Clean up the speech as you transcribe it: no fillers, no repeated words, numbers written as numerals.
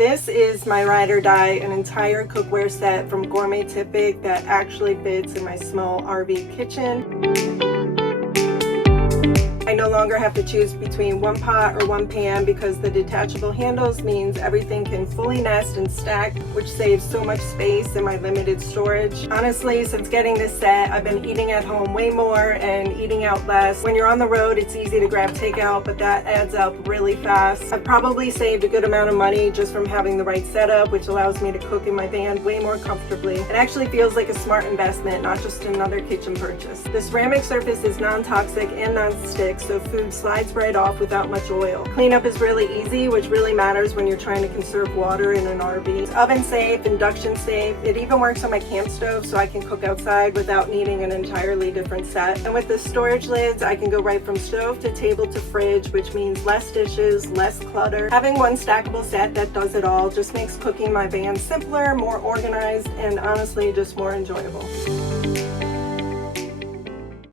This is my ride or die, an entire cookware set from Gourmetific that actually fits in my small RV kitchen. I no longer have to choose between one pot or one pan because the detachable handles means everything can fully nest and stack, which saves so much space in my limited storage. Honestly, since getting this set, I've been eating at home way more and eating out less. When you're on the road, it's easy to grab takeout, but that adds up really fast. I've probably saved a good amount of money just from having the right setup, which allows me to cook in my van way more comfortably. It actually feels like a smart investment, not just another kitchen purchase. The ceramic surface is non-toxic and non-stick, so food slides right off without much oil. Cleanup is really easy, which really matters when you're trying to conserve water in an RV. It's oven safe, induction safe. It even works on my camp stove, so I can cook outside without needing an entirely different set. And with the storage lids, I can go right from stove to table to fridge, which means less dishes, less clutter. Having one stackable set that does it all just makes cooking my van simpler, more organized, and honestly just more enjoyable.